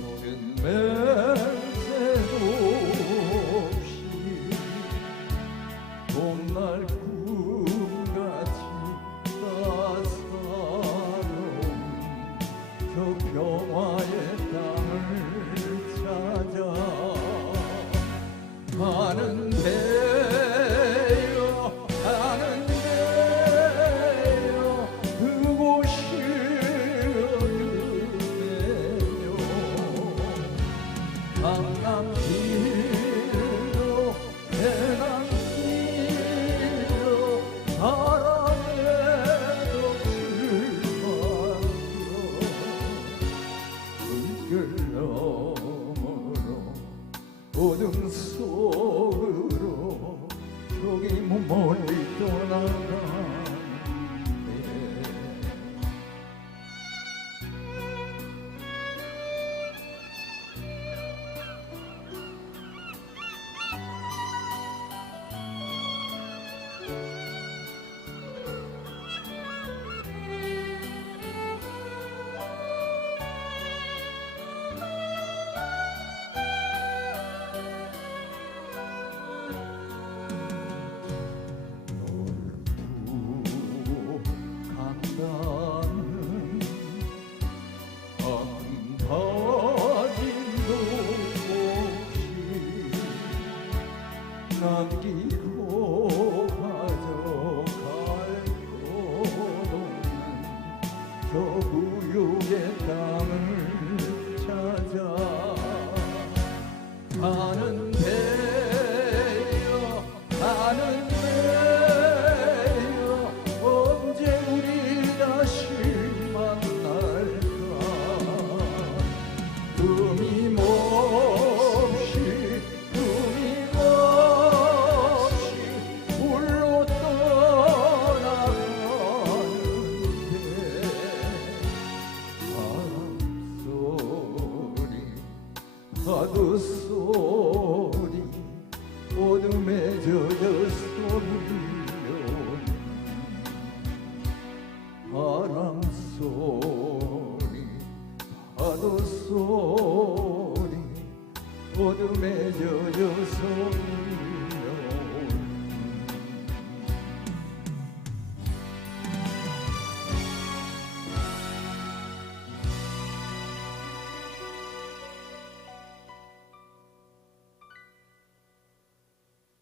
겉은 맹세도 없이 봄날 꿈 어 남기고 가져갈 것 없는 저 구유의 땅을 찾아 가는데요. 가는데요. 언제 우리 다시 만날까 파도 소리 어둠에 젖어 소리려니 바람 소리 파도 소리 어둠에 젖어 소리